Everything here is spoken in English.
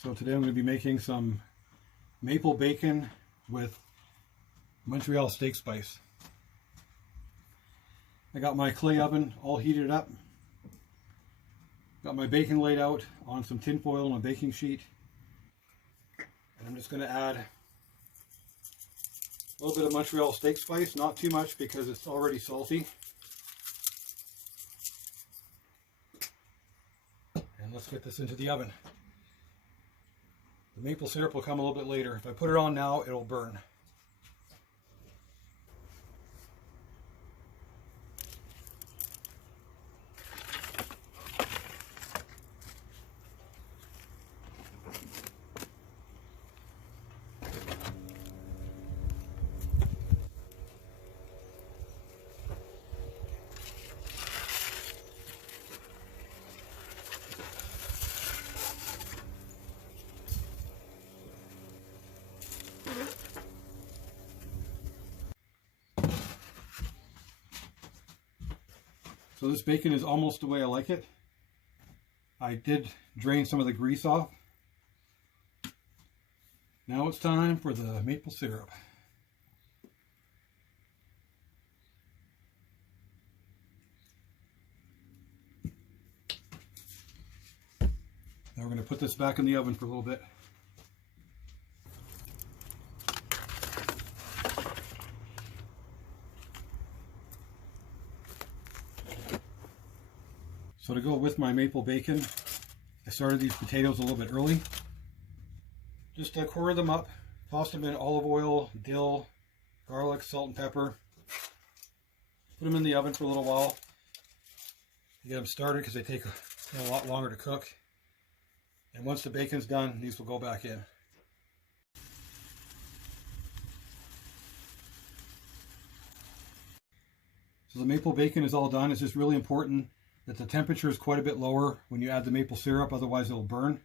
So today I'm going to be making some maple bacon with Montreal steak spice. I got my clay oven all heated up. Got my bacon laid out on some tin foil and a baking sheet. And I'm just going to add a little bit of Montreal steak spice, not too much because it's already salty. And let's get this into the oven. The maple syrup will come a little bit later. If I put it on now, it'll burn. So this bacon is almost the way I like it. I did drain some of the grease off. Now it's time for the maple syrup. Now we're going to put this back in the oven for a little bit. So to go with my maple bacon, I started these potatoes a little bit early. Just quarter them up, toss them in olive oil, dill, garlic, salt and pepper. Put them in the oven for a little while to get them started because they take a lot longer to cook. And once the bacon's done, these will go back in. So the maple bacon is all done. It's just really important that the temperature is quite a bit lower when you add the maple syrup, otherwise it'll burn.